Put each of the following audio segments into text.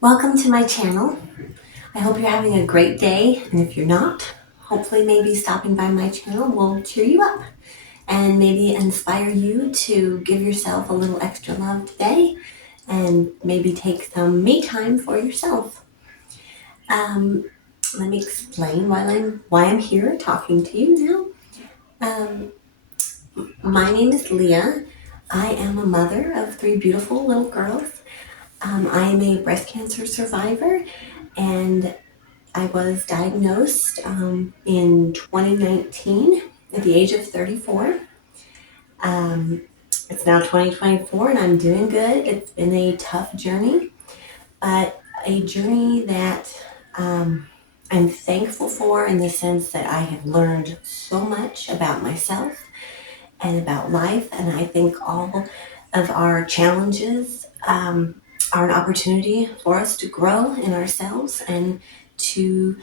Welcome to my channel. I hope you're having a great day, and if you're not, hopefully maybe stopping by my channel will cheer you up and maybe inspire you to give yourself a little extra love today and maybe take some me time for yourself. Um, Let me explain why I'm here talking to you now. My name is Leah. I am a mother of three beautiful little girls. I am a breast cancer survivor, and I was diagnosed in 2019 at the age of 34. Um, it's now 2024 and I'm doing good. It's been a tough journey, but a journey that I'm thankful for in the sense that I have learned so much about myself and about life. And I think all of our challenges are an opportunity for us to grow in ourselves and to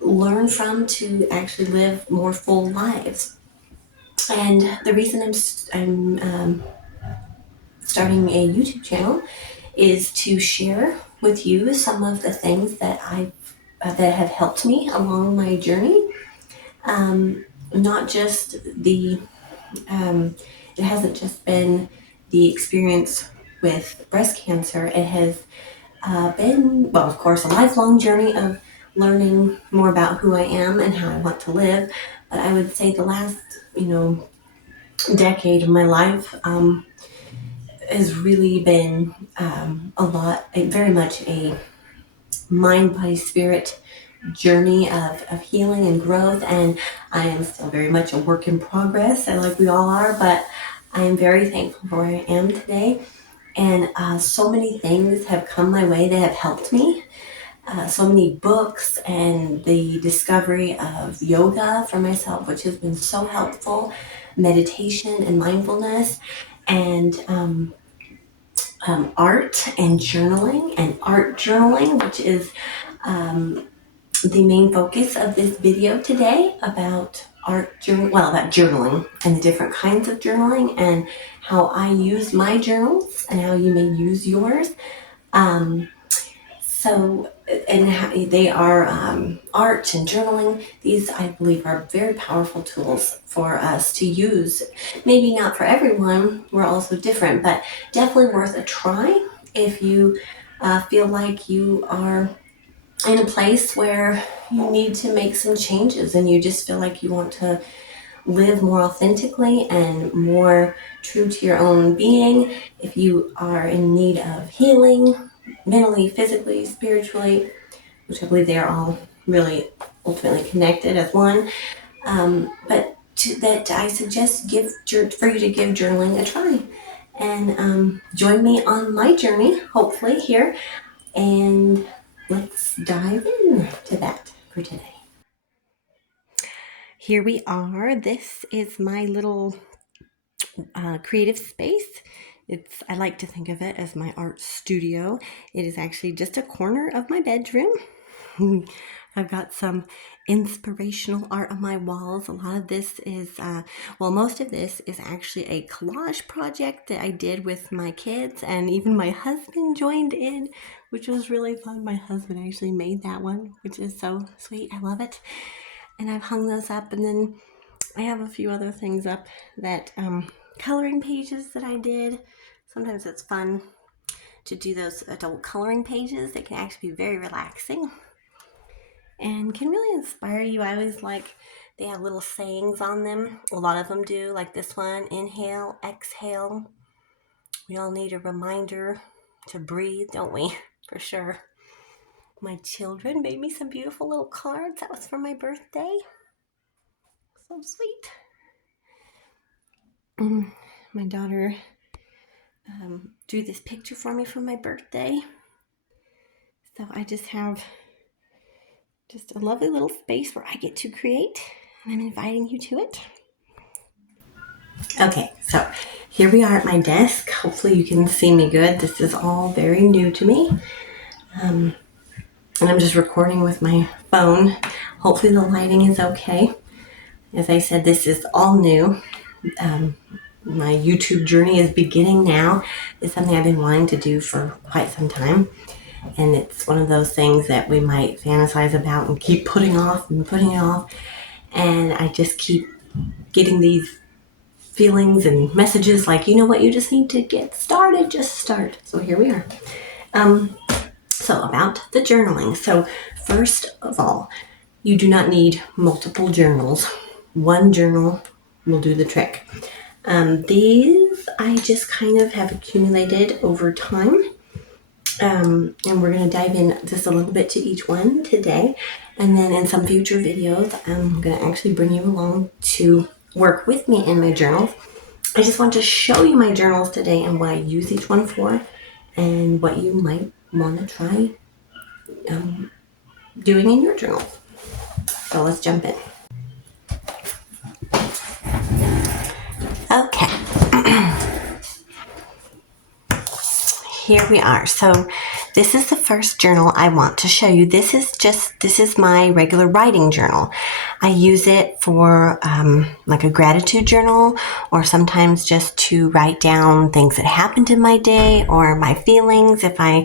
learn from to actually live more full lives. And the reason I'm starting a YouTube channel is to share with you some of the things that have helped me along my journey. Not just the it hasn't just been the experience with breast cancer. It has been, well, of course, a lifelong journey of learning more about who I am and how I want to live. But I would say the last, decade of my life has really been very much a mind, body, spirit journey of healing and growth. And I am still very much a work in progress, and like we all are, but I am very thankful for where I am today. And so many things have come my way that have helped me. So many books and the discovery of yoga for myself, which has been so helpful, meditation and mindfulness, and art and art journaling, which is the main focus of this video today about about journaling and the different kinds of journaling and how I use my journals and how you may use yours. And how they are art and journaling. These, I believe, are very powerful tools for us to use. Maybe not for everyone. We're also different, but definitely worth a try if you feel like you are in a place where you need to make some changes and you just feel like you want to live more authentically and more true to your own being. If you are in need of healing, mentally, physically, spiritually, which I believe they are all really ultimately connected as one. That I suggest for you to give journaling a try. And join me on my journey, hopefully, here. And let's dive into that for today. Here we are. This is my little creative space. I like to think of it as my art studio. It is actually just a corner of my bedroom. I've got some inspirational art on my walls. A lot of this is, most of this is actually a collage project that I did with my kids, and even my husband joined in, which was really fun. My husband actually made that one, which is so sweet. I love it. And I've hung those up, and then I have a few other things up that coloring pages that I did. Sometimes it's fun to do those adult coloring pages. They can actually be very relaxing and can really inspire you. I always they have little sayings on them. A lot of them do, like this one: inhale, exhale. We all need a reminder to breathe, don't we? For sure. My children made me some beautiful little cards. That was for my birthday. So sweet. My daughter drew this picture for me for my birthday. So I just have a lovely little space where I get to create, and I'm inviting you to it. Okay, so here we are at my desk. Hopefully you can see me good. This is all very new to me. And I'm just recording with my phone. Hopefully the lighting is okay. As I said, this is all new. My YouTube journey is beginning now. It's something I've been wanting to do for quite some time. And it's one of those things that we might fantasize about and keep putting off and putting it off. And I just keep getting these feelings and messages like, you know what, you just need to get started, just start. So here we are. So about the journaling. So first of all, you do not need multiple journals. One journal will do the trick. These I just kind of have accumulated over time. And we're going to dive in just a little bit to each one today. And then in some future videos, I'm going to actually bring you along to work with me in my journals. I just want to show you my journals today and what I use each one for and what you might want to try doing in your journal. So let's jump in. Okay. Here we are. So this is the first journal I want to show you. This is my regular writing journal. I use it for like a gratitude journal, or sometimes just to write down things that happened in my day or my feelings. If I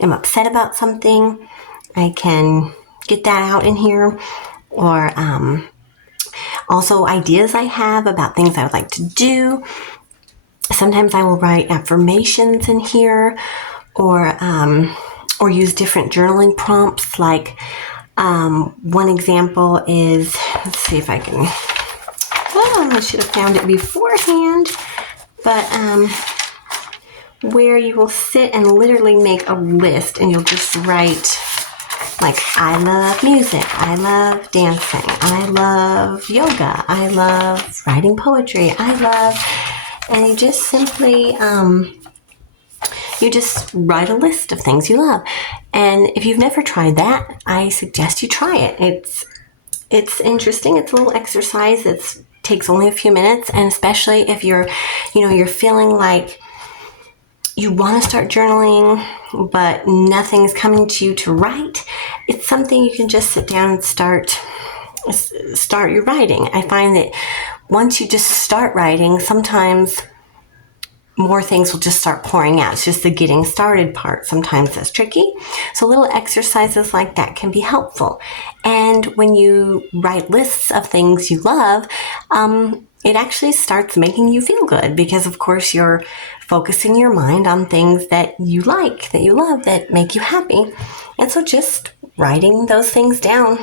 am upset about something, I can get that out in here. Or also ideas I have about things I would like to do. Sometimes I will write affirmations in here, or use different journaling prompts. Like one example is, let's see if I can. Oh, I should have found it beforehand. But where you will sit and literally make a list, and you'll just write like, I love music, I love dancing, I love yoga, I love writing poetry, I love. And you just simply, you just write a list of things you love. And if you've never tried that, I suggest you try it. It's interesting. It's a little exercise that takes only a few minutes. And especially if you're feeling like you want to start journaling, but nothing's coming to you to write, it's something you can just sit down and start your writing. I find that once you just start writing, sometimes more things will just start pouring out. It's just the getting started part. Sometimes that's tricky. So little exercises like that can be helpful. And when you write lists of things you love, it actually starts making you feel good, because of course you're focusing your mind on things that you like, that you love, that make you happy. And so just writing those things down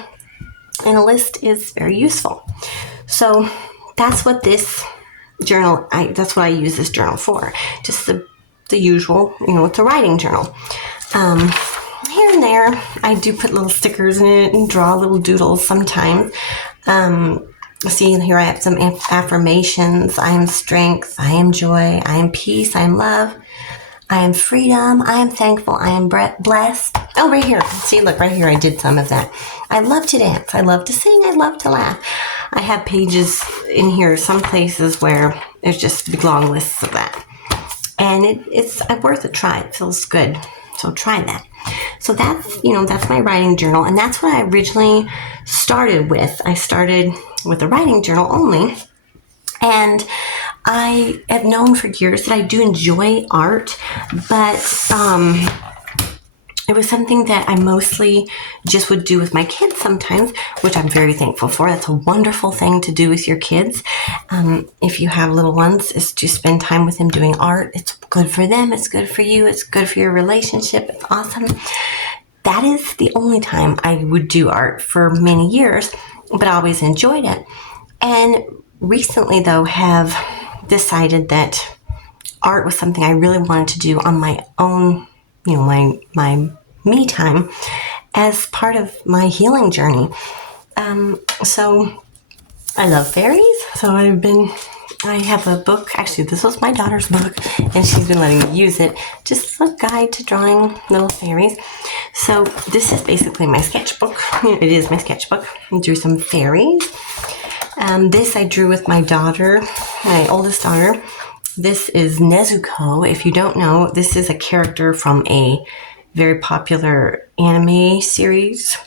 in a list is very useful. So that's what this journal, that's what I use this journal for. Just the usual, it's a writing journal. Here and there, I do put little stickers in it and draw little doodles sometimes. See, here I have some affirmations. I am strength, I am joy, I am peace, I am love, I am freedom, I am thankful, I am blessed. Oh, right here. See, look, right here I did some of that. I love to dance, I love to sing, I love to laugh. I have pages in here, some places where there's just big long lists of that. And it's worth a try. It feels good. So try that. So that's my writing journal. And that's what I originally started with. I started with a writing journal only. And I have known for years that I do enjoy art, but it was something that I mostly just would do with my kids sometimes, which I'm very thankful for. That's a wonderful thing to do with your kids. If you have little ones, is to spend time with them doing art. It's good for them. It's good for you. It's good for your relationship. It's awesome. That is the only time I would do art for many years, but I always enjoyed it. And recently, though, have decided that art was something I really wanted to do on my own, my me time as part of my healing journey. So I love fairies. So I have a book. Actually, this was my daughter's book, and she's been letting me use it. Just a guide to drawing little fairies. So this is basically my sketchbook. It is my sketchbook. I drew some fairies. This I drew with my daughter, my oldest daughter. This is Nezuko. If you don't know, this is a character from a very popular anime series.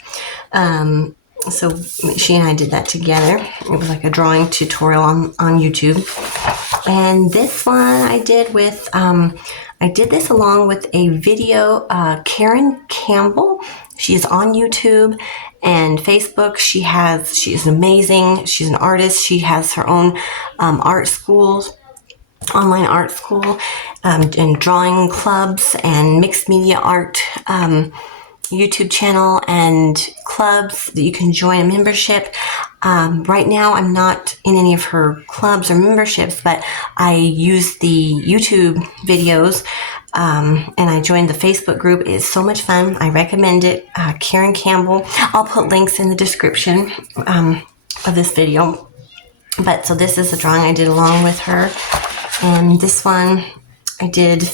So she and I did that together. It was like a drawing tutorial on YouTube. And this one I did with I did this along with a video. Karen Campbell, she is on YouTube and Facebook. She is amazing. She's an artist. She has her own art schools, online art school, and drawing clubs and mixed media art YouTube channel and clubs that you can join a membership. Right now I'm not in any of her clubs or memberships, but I use the YouTube videos and I joined the Facebook group. It's so much fun. I recommend it. Karen Campbell. I'll put links in the description of this video. But so this is a drawing I did along with her. And this one I did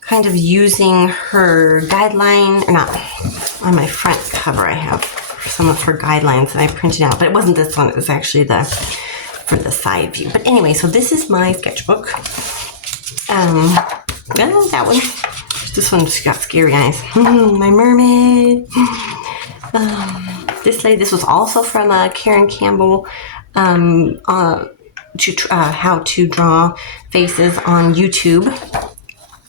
kind of using her guideline, or not, on my front cover I have some of her guidelines that I printed out, but it wasn't this one, it was actually for the side view. But anyway, so this is my sketchbook. That one, this one's got scary eyes. My mermaid. This was also from Karen Campbell, how to draw faces on YouTube.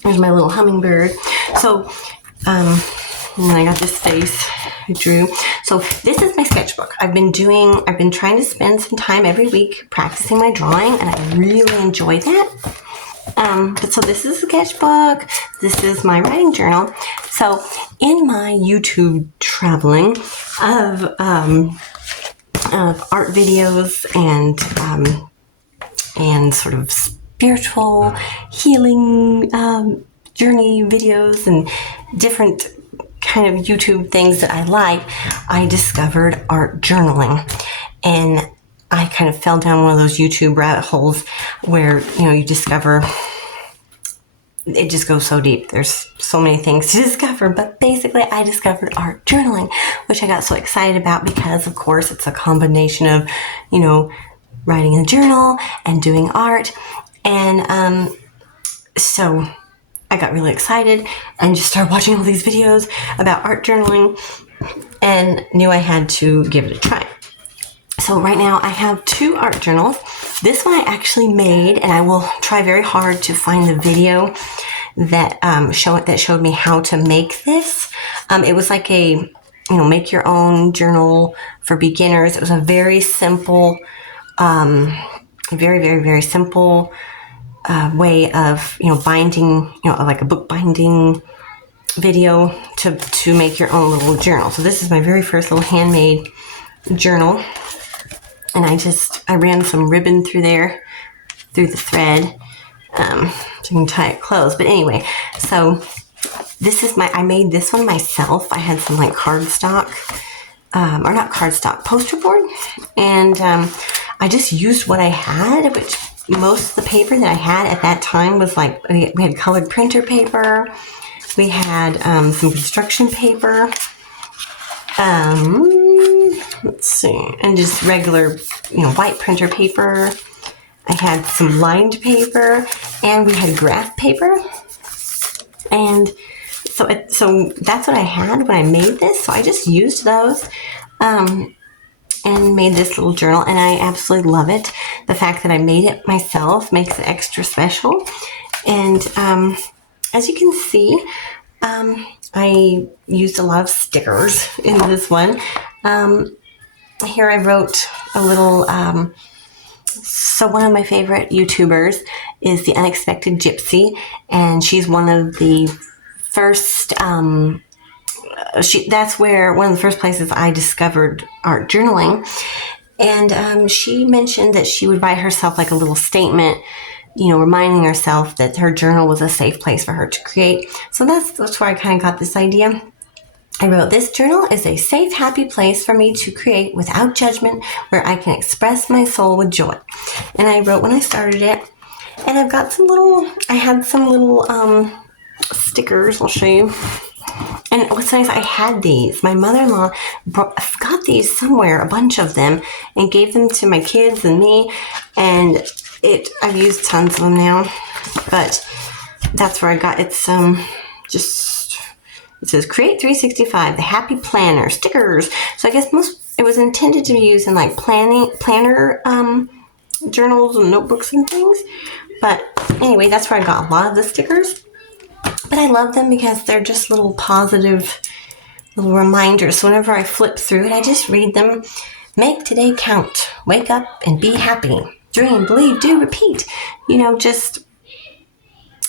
There's my little hummingbird. So, and then I got this face I drew. So this is my sketchbook. I've been trying to spend some time every week practicing my drawing, and I really enjoy that. But so this is a sketchbook. This is my writing journal. So in my YouTube traveling of art videos and sort of spiritual healing journey videos and different kind of YouTube things that I like, I discovered art journaling. And I kind of fell down one of those YouTube rabbit holes where, you discover, it just goes so deep. There's so many things to discover, but basically I discovered art journaling, which I got so excited about because, of course, it's a combination of, writing in a journal and doing art. And so I got really excited and just started watching all these videos about art journaling and knew I had to give it a try. So right now I have 2 art journals. This one I actually made, and I will try very hard to find the video that showed me how to make this. It was like a make your own journal for beginners. It was a very simple, very, very, very simple way of binding, like a book binding video to make your own little journal. So this is my very first little handmade journal. And I ran some ribbon through the thread, so you can tie it closed. But anyway, so this is I made this one myself. I had some like cardstock, or not cardstock, poster board. And I just used what I had, which most of the paper that I had at that time was like, we had colored printer paper. We had some construction paper. Let's see, and just regular, white printer paper. I had some lined paper, and we had graph paper. And so that's what I had when I made this. So I just used those, and made this little journal, and I absolutely love it. The fact that I made it myself makes it extra special. And as you can see, I used a lot of stickers in this one. Here I wrote a little, so one of my favorite YouTubers is the Unexpected Gypsy, and she's one of the first, that's where one of the first places I discovered art journaling. And she mentioned that she would write herself like a little statement, reminding herself that her journal was a safe place for her to create. So that's where I kind of got this idea. I wrote, "This journal is a safe, happy place for me to create without judgment, where I can express my soul with joy." And I wrote when I started it. And I had some little stickers. I'll show you. And what's nice, I had these. My mother-in-law got these somewhere, a bunch of them, and gave them to my kids and me. And I've used tons of them now, but that's where I got it. It says Create 365, the Happy Planner stickers. So I guess it was intended to be used in like planner journals and notebooks and things. But anyway, that's where I got a lot of the stickers. But I love them because they're just little positive little reminders. So whenever I flip through it, I just read them. Make today count. Wake up and be happy. Dream, believe, do, repeat. Just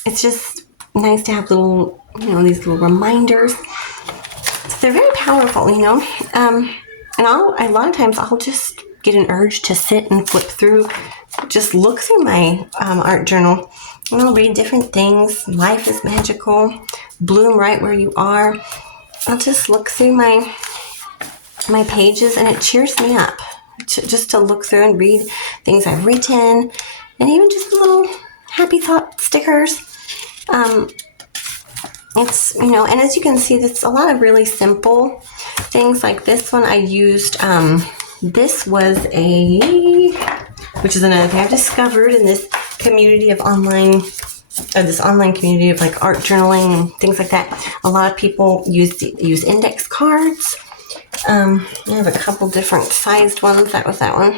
it's just nice to have little, these little reminders. So they're very powerful, and a lot of times I'll just get an urge to sit and flip through, just look through my art journal, and I'll read different things. Life is magical. Bloom right where you are. I'll just look through my pages, and it cheers me up just to look through and read things I've written, and even just little happy thought stickers. It's, and as you can see, it's a lot of really simple things. Like this one I used, this was which is another thing I've discovered in this community of this online community of like art journaling and things like that. A lot of people use index cards. I have a couple different sized ones. That was that one.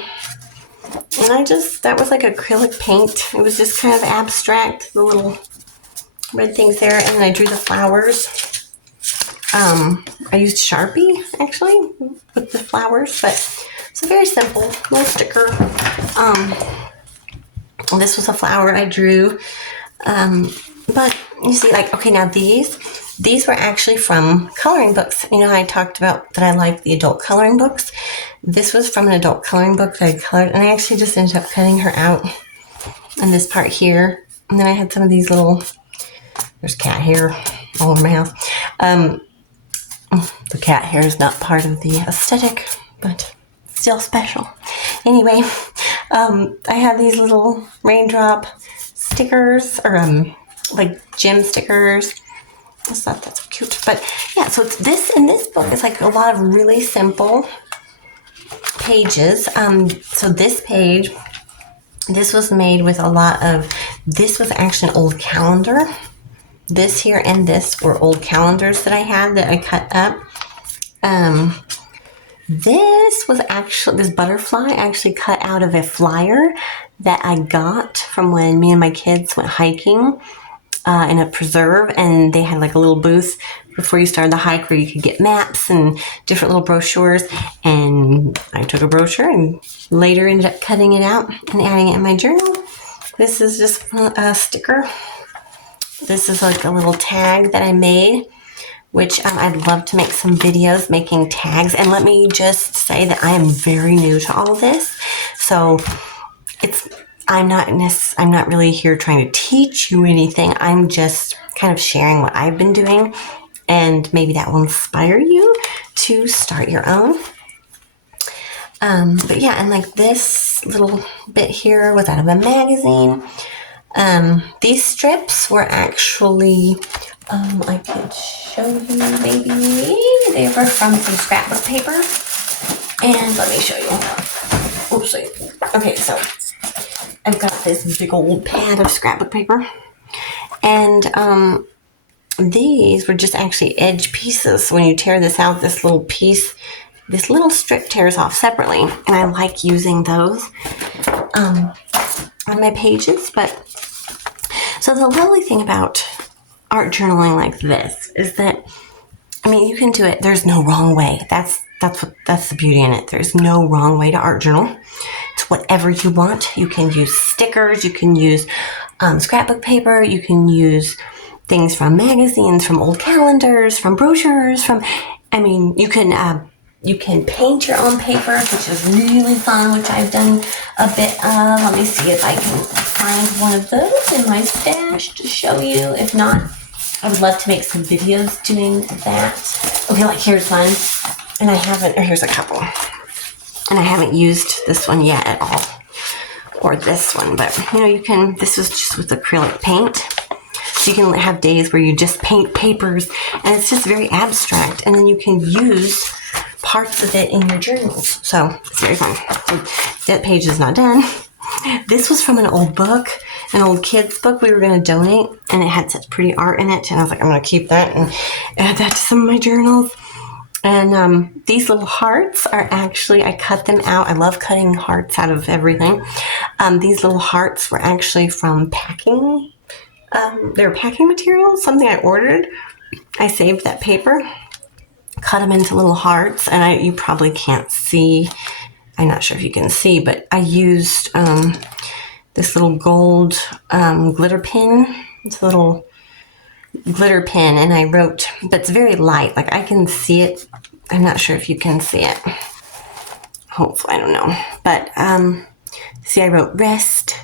And that was like acrylic paint. It was just kind of abstract, the little red things there. And then I drew the flowers. I used Sharpie, actually, with the flowers, but it's a very simple little sticker. This was a flower I drew. But you see, like, okay, now these were actually from coloring books. I talked about that I like the adult coloring books. This was from an adult coloring book that I colored, and I actually just ended up cutting her out in this part here. And then I had some of these there's cat hair all over my house. The cat hair is not part of the aesthetic, but still special. Anyway, I have these little raindrop stickers, or like gem stickers. I just thought that's so cute. But yeah, so in this book is like a lot of really simple pages. So this page, this was made with this was actually an old calendar. This here and this were old calendars that I had that I cut up. This butterfly I actually cut out of a flyer that I got from when me and my kids went hiking in a preserve, and they had like a little booth before you started the hike where you could get maps and different little brochures. And I took a brochure and later ended up cutting it out and adding it in my journal. This is just a sticker. This is like a little tag that I made, which I'd love to make some videos making tags. And let me just say that I am very new to all this. So I'm not really here trying to teach you anything. I'm just kind of sharing what I've been doing, and maybe that will inspire you to start your own. But yeah, and like this little bit here was out of a magazine. These strips were actually, I could show you maybe, they were from some scrapbook paper. And let me show you. Oopsie. Okay, so I've got this big old pad of scrapbook paper. And these were just actually edge pieces. So when you tear this out, this little strip tears off separately. And I like using those on my pages. So the lovely thing about art journaling like this is that, you can do it. There's no wrong way. That's the beauty in it. There's no wrong way to art journal. It's whatever you want. You can use stickers. You can use scrapbook paper. You can use things from magazines, from old calendars, from brochures, you can paint your own paper, which is really fun, which I've done a bit of. Let me see if I can find one of those in my stash to show you. If not, I would love to make some videos doing that. Okay, like here's one, and here's a couple. And I haven't used this one yet at all, or this one, but this was just with acrylic paint. So you can have days where you just paint papers, and it's just very abstract, and then you can use parts of it in your journals. So it's very fun. So that page is not done. This was from an old book, an old kid's book we were going to donate, and it had such pretty art in it, and I was like, I'm going to keep that and add that to some of my journals. And these little hearts are actually, I cut them out. I love cutting hearts out of everything. These little hearts were actually from packing They're packing materials, something I ordered. I saved that paper, cut them into little hearts, and you probably can't see. I'm not sure if you can see, but I used this little gold glitter pin. It's a little glitter pin, and I wrote, but it's very light. Like I can see it. I'm not sure if you can see it. Hopefully, I don't know. But see, I wrote rest,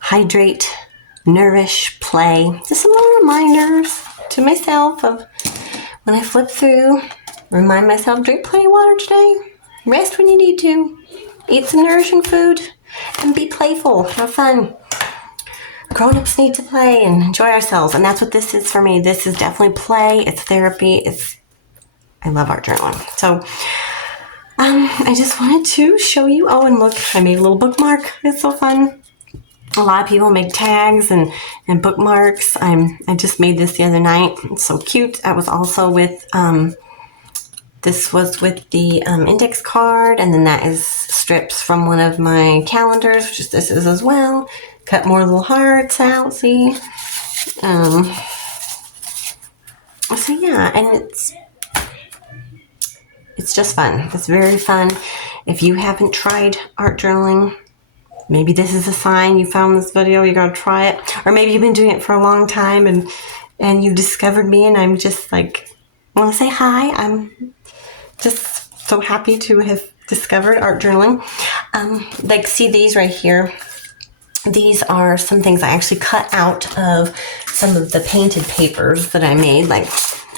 hydrate, nourish, play. Just some little reminders to myself of when I flip through. Remind myself, drink plenty of water today. Rest when you need to. Eat some nourishing food. And be playful. Have fun. Grown-ups need to play and enjoy ourselves. And that's what this is for me. This is definitely play. It's therapy. I love art journaling. So I just wanted to show you. Oh, and look, I made a little bookmark. It's so fun. A lot of people make tags and bookmarks. I just made this the other night. It's so cute. I was also with, this was with the index card, and then that is strips from one of my calendars, which this is as well. Cut more little hearts out, see? So yeah, and it's just fun. It's very fun. If you haven't tried art journaling, maybe this is a sign you found this video, you gotta try it. Or maybe you've been doing it for a long time and you've discovered me, and I'm just like, I want to say hi. I'm just so happy to have discovered art journaling. Like, see these right here? These are some things I actually cut out of some of the painted papers that I made. Like,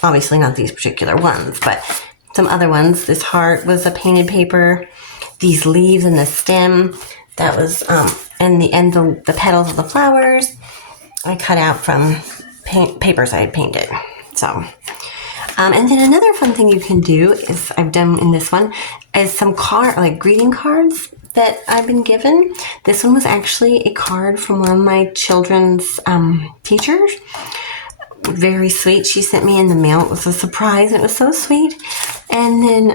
obviously not these particular ones, but some other ones. This heart was a painted paper. These leaves and the stem, that was, and the petals of the flowers, I cut out from papers I had painted. So, and then another fun thing you can do is, I've done in this one, is some greeting cards that I've been given. This one was actually a card from one of my children's teachers. Very sweet. She sent me in the mail. It was a surprise. It was so sweet. And then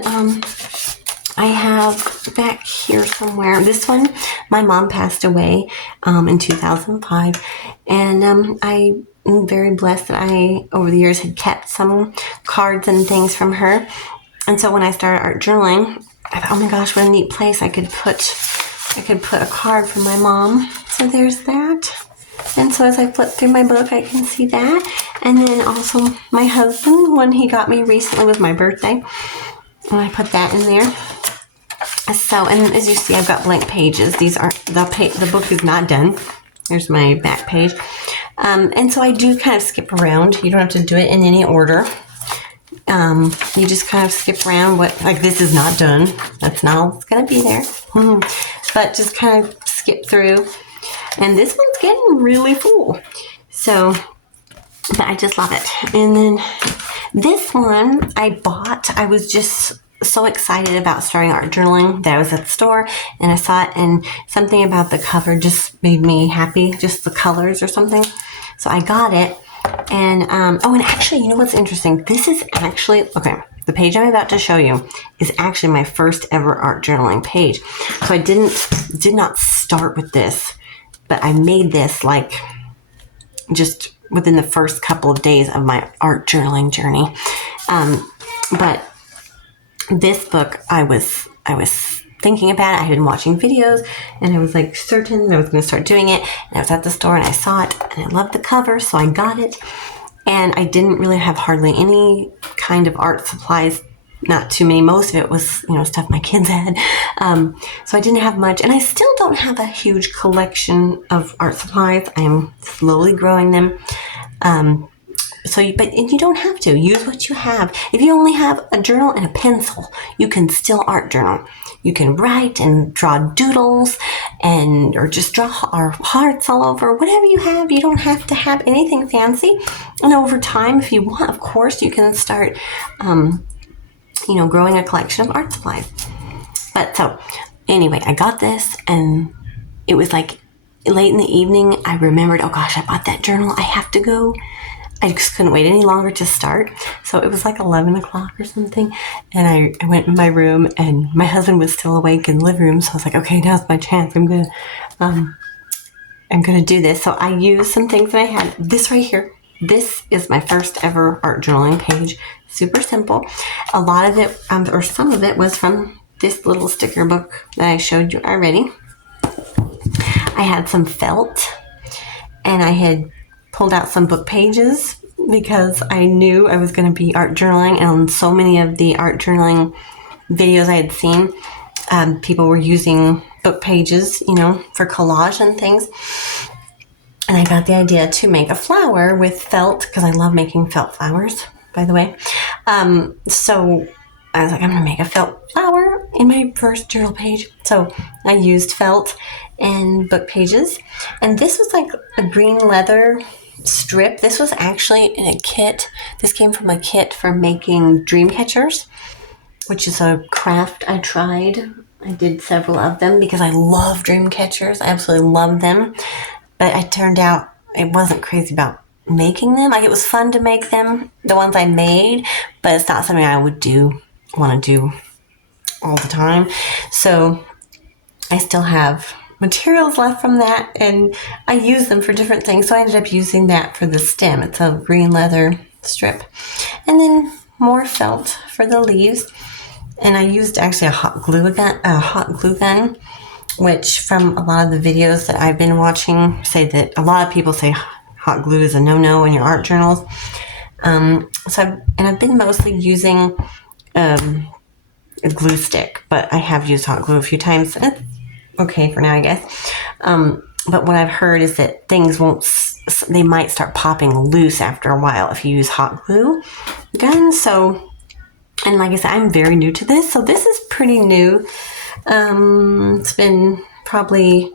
I have back here somewhere, this one, my mom passed away in 2005. And I'm very blessed that I, over the years, had kept some cards and things from her. And so when I started art journaling, I thought, oh my gosh, what a neat place I could put a card from my mom. So there's that. And so as I flip through my book, I can see that. And then also my husband, one he got me recently was my birthday. And I put that in there. So, and as you see, I've got blank pages. These are, the book is not done. There's my back page. And so I do kind of skip around. You don't have to do it in any order. You just kind of skip around like this is not done. That's not all that's going to be there. But just kind of skip through. And this one's getting really full. So, but I just love it. And then this one I bought. I was just so excited about starting art journaling that I was at the store and I saw it, and something about the cover just made me happy. Just the colors or something. So I got it. And, oh, and actually, you know what's interesting? This is actually, okay, the page I'm about to show you is actually my first ever art journaling page. So I did not start with this, but I made this like just within the first couple of days of my art journaling journey. But this book, I was thinking about it. I had been watching videos and I was like certain that I was going to start doing it. And I was at the store and I saw it and I loved the cover, so I got it. And I didn't really have hardly any kind of art supplies, not too many. Most of it was, stuff my kids had. So I didn't have much, and I still don't have a huge collection of art supplies. I'm slowly growing them. But you don't have to. Use what you have. If you only have a journal and a pencil, you can still art journal. You can write and draw doodles or just draw hearts all over. Whatever you have, you don't have to have anything fancy. And over time, if you want, of course, you can start, growing a collection of art supplies. But so, anyway, I got this, and it was like late in the evening, I remembered, oh gosh, I bought that journal. I have to go. I just couldn't wait any longer to start. So it was like 11 o'clock or something. And I went in my room, and my husband was still awake in the living room. So I was like, okay, now's my chance. I'm going to, I'm going to do this. So I used some things that I had. This right here. This is my first ever art journaling page. Super simple. A lot of it, or some of it, was from this little sticker book that I showed you already. I had some felt, and I had pulled out some book pages because I knew I was going to be art journaling, and on so many of the art journaling videos I had seen, people were using book pages, for collage and things. And I got the idea to make a flower with felt, because I love making felt flowers, by the way. So I was like, I'm going to make a felt flower in my first journal page. So I used felt and book pages. And this was like a green leather strip. This was actually in a kit. This came from a kit for making dream catchers, which is a craft I tried. I did several of them because I love dream catchers. I absolutely love them. But it turned out I wasn't crazy about making them. Like, it was fun to make them, the ones I made, but it's not something I would want to do all the time. So I still have materials left from that, and I use them for different things. So I ended up using that for the stem. It's a green leather strip. And then more felt for the leaves. And I used actually a hot glue gun, which from a lot of the videos that I've been watching say that a lot of people say hot glue is a no-no in your art journals. I've been mostly using a glue stick, but I have used hot glue a few times. It's okay for now, I guess. But what I've heard is that things they might start popping loose after a while if you use hot glue gun. So, and like I said, I'm very new to this, so this is pretty new. It's been I probably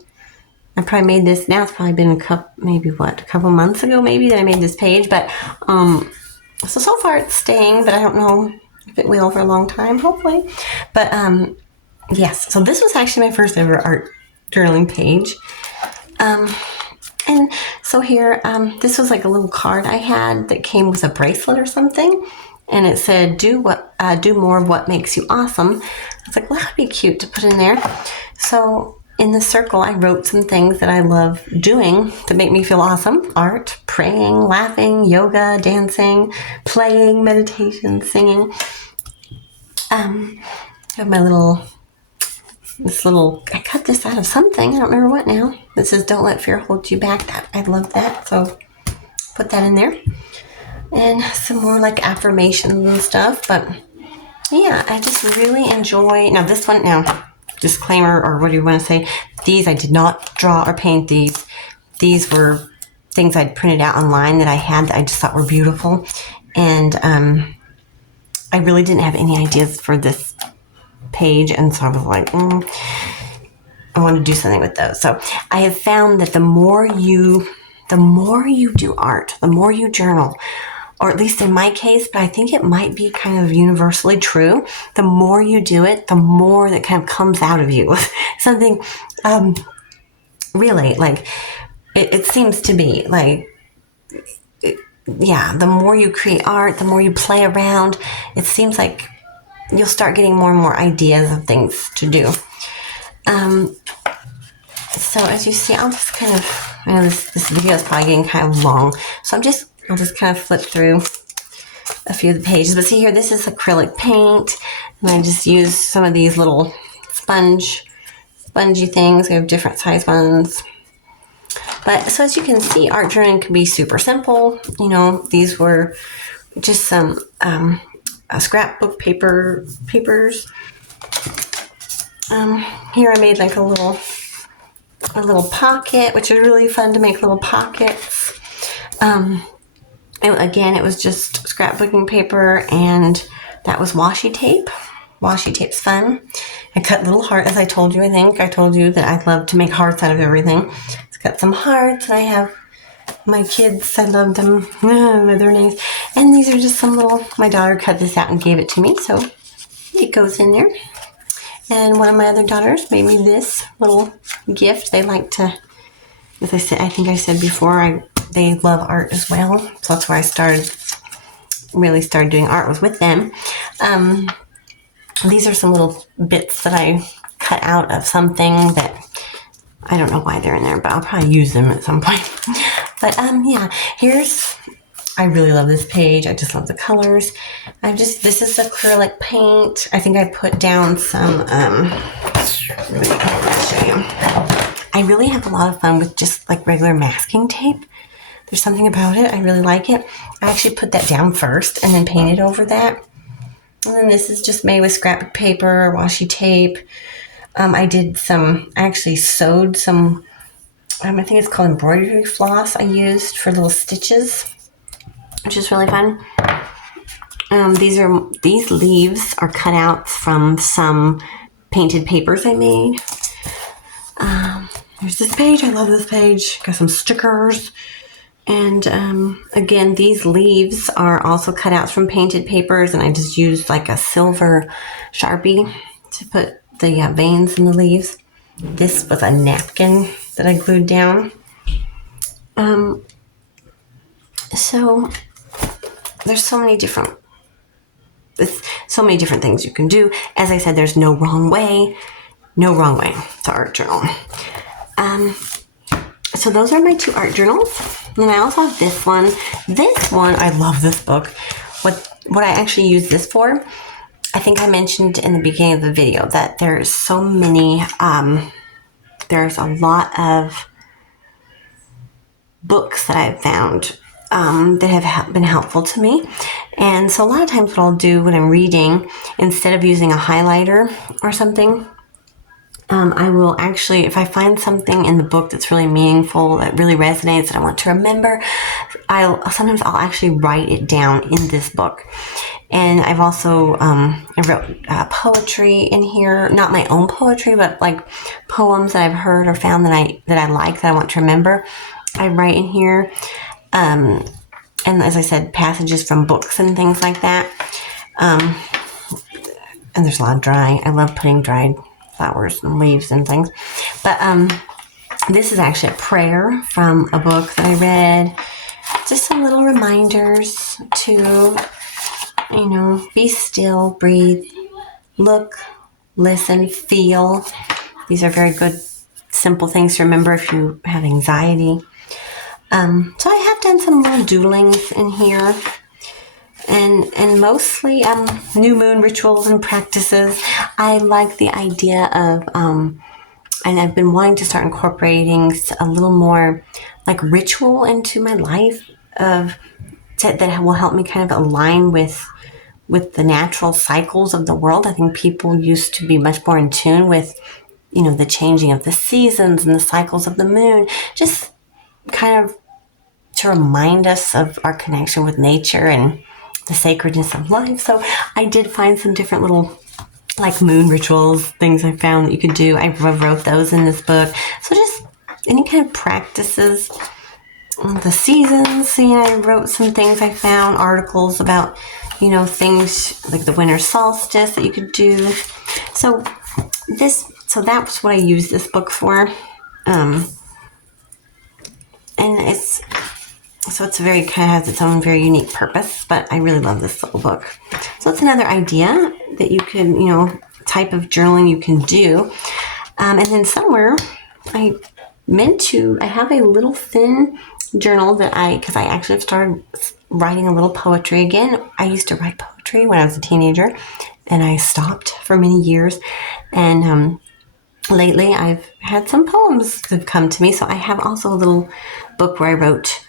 made this, now it's probably been a couple months ago maybe that I made this page, but, so far it's staying, but I don't know if it will for a long time, hopefully. But, yes, so this was actually my first ever art journaling page. And so here, this was like a little card I had that came with a bracelet or something. And it said, do more of what makes you awesome. I was like, well, that'd be cute to put in there. So in the circle, I wrote some things that I love doing to make me feel awesome. Art, praying, laughing, yoga, dancing, playing, meditation, singing. I have I cut this out of something. I don't remember what now. This says, don't let fear hold you back. I love that. So put that in there. And some more like affirmations and stuff. But yeah, I just really enjoy. Now this one, disclaimer, or what do you want to say? These, I did not draw or paint these. These were things I'd printed out online that I had that I just thought were beautiful. And I really didn't have any ideas for this page. And so I was like, I want to do something with those. So I have found that the more you do art, the more you journal, or at least in my case, but I think it might be kind of universally true. The more you do it, the more that kind of comes out of you. Something, really, like, it seems to be like, the more you create art, the more you play around, it seems like you'll start getting more and more ideas of things to do. So as you see, I'll just kind of, I know this video is probably getting kind of long, so I'll just kind of flip through a few of the pages. But see here, this is acrylic paint, and I just used some of these little spongy things. We have different size ones. But so as you can see, art journaling can be super simple. These were just some scrapbook papers. Here I made like a little pocket, which is really fun to make little pockets. And again, it was just scrapbooking paper, and that was washi tape. Washi tape's fun. I cut little hearts, as I told you. I think I told you that I love to make hearts out of everything. Let's cut some hearts. I have my kids. I love them with their names. And these are just some little. My daughter cut this out and gave it to me, so it goes in there. And one of my other daughters made me this little gift. They like to, as I think I said before, they love art as well. So that's why I really started doing art, was with them. These are some little bits that I cut out of something that I don't know why they're in there, but I'll probably use them at some point. But yeah, I really love this page. I just love the colors. This is acrylic paint. I think I put down some, let me show you. I really have a lot of fun with just like regular masking tape. There's something about it. I really like it. I actually put that down first and then painted over that. And then this is just made with scrap paper, washi tape. I actually sewed some, I think it's called embroidery floss I used for little stitches, which is really fun. These leaves are cutouts from some painted papers I made. There's this page. I love this page. Got some stickers. And again, these leaves are also cutouts from painted papers, and I just used like a silver Sharpie to put the veins in the leaves. This was a napkin that I glued down. So there's so many different things you can do. As I said, there's no wrong way to art journal. So those are my 2 art journals. And I also have this one. This one, I love this book. What I actually use this for, I think I mentioned in the beginning of the video that there's so many, there's a lot of books that I've found that have been helpful to me. And so a lot of times what I'll do when I'm reading, instead of using a highlighter or something, I will actually, if I find something in the book that's really meaningful, that really resonates, that I want to remember, sometimes I'll actually write it down in this book. And I've also, I wrote poetry in here, not my own poetry, but like poems that I've heard or found that I like, that I want to remember. I write in here. And as I said, passages from books and things like that. And there's a lot of drying. I love putting dried flowers and leaves and things. But this is actually a prayer from a book that I read. Just some little reminders to, be still, breathe, look, listen, feel. These are very good, simple things to remember if you have anxiety. So I have done some little doodlings in here. And mostly new moon rituals and practices. I like the idea of, and I've been wanting to start incorporating a little more like ritual into my life that will help me kind of align with the natural cycles of the world. I think people used to be much more in tune with, the changing of the seasons and the cycles of the moon, just kind of to remind us of our connection with nature and the sacredness of life. So I did find some different little like moon rituals, things I found that you could do. I wrote those in this book. So just any kind of practices. The seasons, I wrote some things I found, articles about, things like the winter solstice that you could do. So that's what I use this book for. And it's very kind of has its own very unique purpose, but I really love this little book. So it's another idea that you can, type of journaling you can do. And then somewhere I have a little thin journal because I actually have started writing a little poetry again. I used to write poetry when I was a teenager, and I stopped for many years. And lately I've had some poems that have come to me. So I have also a little book where I wrote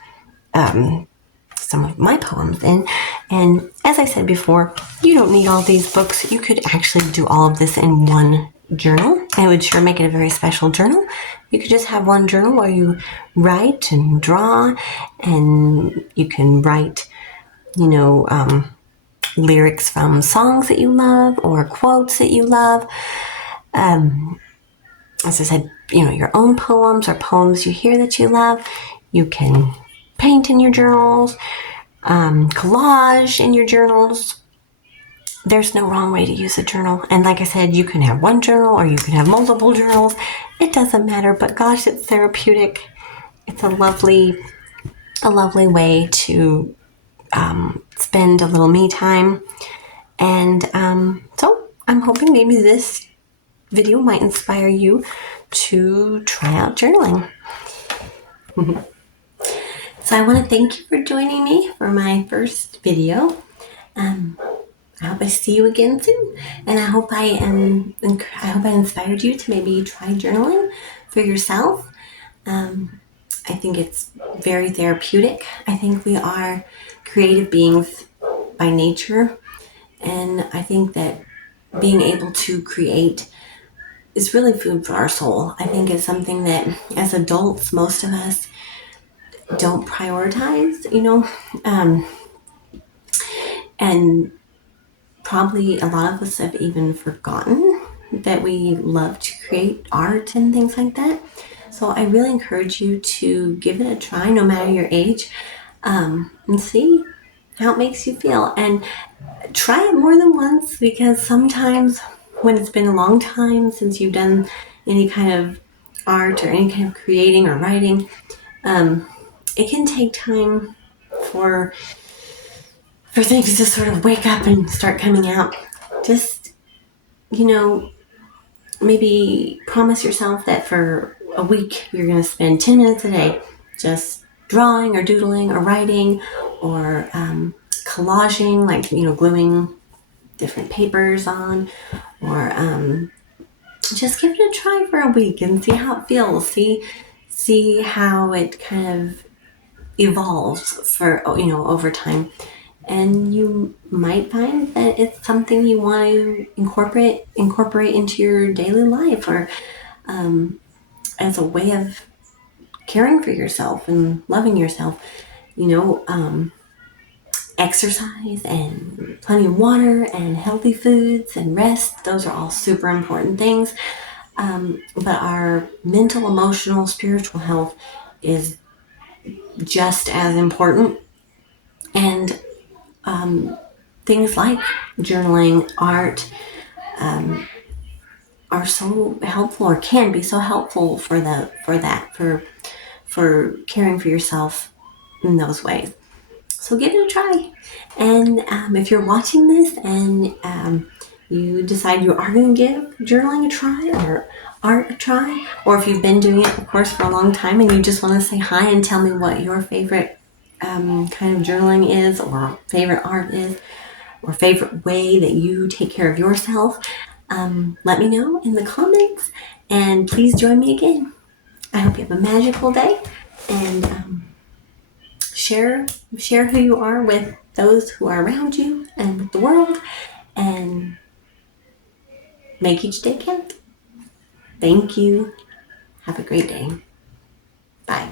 some of my poems in. And as I said before, you don't need all these books. You could actually do all of this in one journal. It would sure make it a very special journal. You could just have one journal where you write and draw, and you can write, lyrics from songs that you love or quotes that you love. As I said, your own poems or poems you hear that you love. You can paint in your journals, collage in your journals. There's no wrong way to use a journal. And like I said, you can have one journal or you can have multiple journals. It doesn't matter, but gosh, it's therapeutic. It's a lovely way to spend a little me time. And so I'm hoping maybe this video might inspire you to try out journaling. So I want to thank you for joining me for my first video. I hope I see you again soon, and I hope I inspired you to maybe try journaling for yourself. I think it's very therapeutic. I think we are creative beings by nature, and I think that being able to create is really food for our soul. I think it's something that as adults, most of us don't prioritize, and probably a lot of us have even forgotten that we love to create art and things like that. So I really encourage you to give it a try, no matter your age, and see how it makes you feel. And try it more than once, because sometimes when it's been a long time since you've done any kind of art or any kind of creating or writing, it can take time for things to sort of wake up and start coming out. Just, maybe promise yourself that for a week you're going to spend 10 minutes a day just drawing or doodling or writing or collaging, like, gluing different papers on, or just give it a try for a week and see how it feels. See how it kind of evolves for over time, and you might find that it's something you want to incorporate into your daily life, or as a way of caring for yourself and loving yourself. Exercise and plenty of water and healthy foods and rest, those are all super important things. But our mental, emotional, spiritual health is just as important. And things like journaling, art, are so helpful, or can be so helpful for caring for yourself in those ways. So give it a try. And if you're watching this and you decide you are going to give journaling a try or art a try, or if you've been doing it, of course, for a long time and you just want to say hi and tell me what your favorite kind of journaling is, or favorite art is, or favorite way that you take care of yourself, let me know in the comments, and please join me again. I hope you have a magical day, and share who you are with those who are around you and with the world, and make each day count. Thank you. Have a great day. Bye.